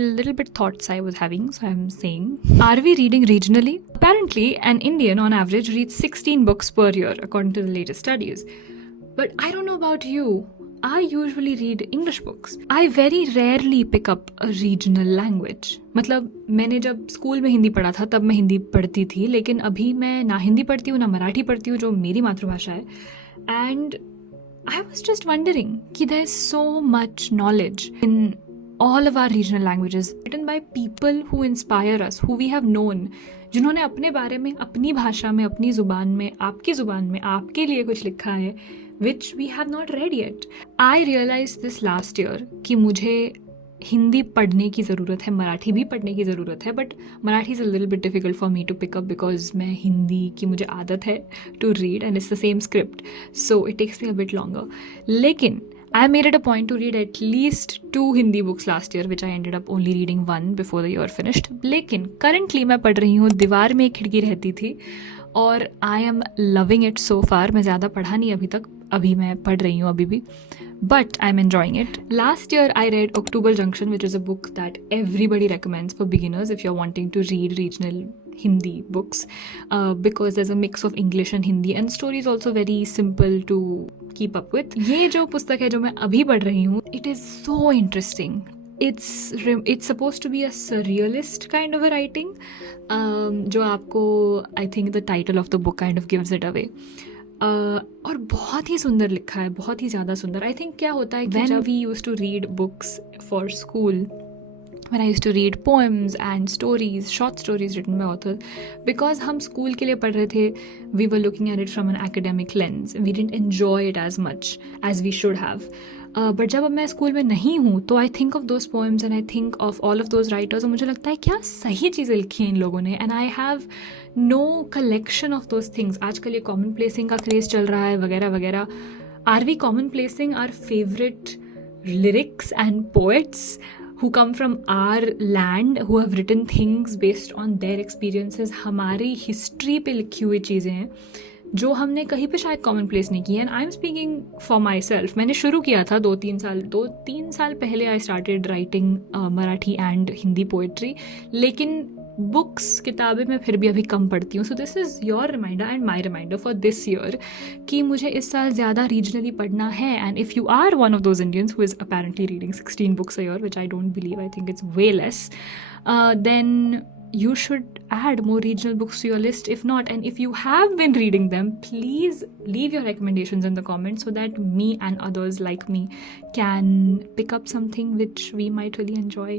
Little bit thoughts I was having, so I'm saying, are we reading regionally? Apparently, an Indian on average reads 16 books per year, according to the latest studies. But I don't know about you. I usually read English books. I very rarely pick up a regional language. मतलब मैंने जब school में हिंदी पढ़ा था तब मैं हिंदी पढ़ती थी, लेकिन अभी मैं ना हिंदी पढ़ती हूँ ना मराठी पढ़ती हूँ, जो मेरी मातृभाषा है. And I was just wondering कि there's so much knowledge in all of our regional languages written by people who inspire us, who we have known, जिन्होंने अपने बारे में अपनी भाषा में, अपनी ज़ुबान में, आपकी ज़ुबान में, आपके लिए कुछ लिखा है, which we have not read yet. I realized this last year कि मुझे हिंदी पढ़ने की ज़रूरत है, मराठी भी पढ़ने की ज़रूरत है, but Marathi is a little bit difficult for me to pick up because मैं हिंदी की मुझे आदत है to read and it's the same script, so it takes me a bit longer. लेकिन I made it a point to read at least 2 Hindi books last year, which I ended up only reading 1 before the year finished. लेकिन currently मैं पढ़ रही हूँ दीवार में एक खिड़की रहती थी, और I am loving it so far. मैं ज़्यादा पढ़ा नहीं अभी तक, अभी मैं पढ़ रही हूँ अभी भी, but I'm enjoying it. Last year I read October Junction, which is a book that everybody recommends for beginners if you're wanting to read regional Hindi books, because there's a mix of English and Hindi, and story is also very simple to keep up with. ये जो पुस्तक है जो मैं अभी पढ़ रही हूँ, it is so interesting. It's supposed to be a surrealist kind of a writing, जो आपको I think the title of the book kind of gives it away. और बहुत ही सुंदर लिखा है, बहुत ही ज़्यादा सुंदर. आई थिंक क्या होता है कि जब we use to read books for school, when I used to read poems and stories, short stories written by authors, because हम स्कूल के लिए पढ़ रहे थे, we were looking at it from an academic lens. We didn't enjoy it as much as we should have. But जब अब मैं school में नहीं हूँ तो I think of those poems and I think of all of those writers, और मुझे लगता है क्या सही चीज़ें लिखी हैं इन लोगों ने, and I have no collection of those things. आजकल ये कॉमन प्लेसिंग का क्रेज़ चल रहा है वगैरह वगैरह. Are we common placing our favorite lyrics and poets who come from our land, who have written things based on their experiences? हमारी history पे लिखी हुई चीज़ें हैं जो हमने कहीं पे शायद कॉमन प्लेस नहीं की है. And I am speaking for myself. मैंने शुरू किया था 2-3 साल पहले I started writing Marathi and Hindi poetry, लेकिन बुक्स किताबें मैं फिर भी अभी कम पढ़ती हूँ. So this is your reminder and my reminder for this year कि मुझे इस साल ज़्यादा रीजनली पढ़ना है. And if you are one of those Indians who is apparently reading 16 books a year, which I don't believe, I think it's way less, then you should add more regional books to your list. If not, and if you have been reading them, please leave your recommendations in the comments so that me and others like me can pick up something which we might really enjoy.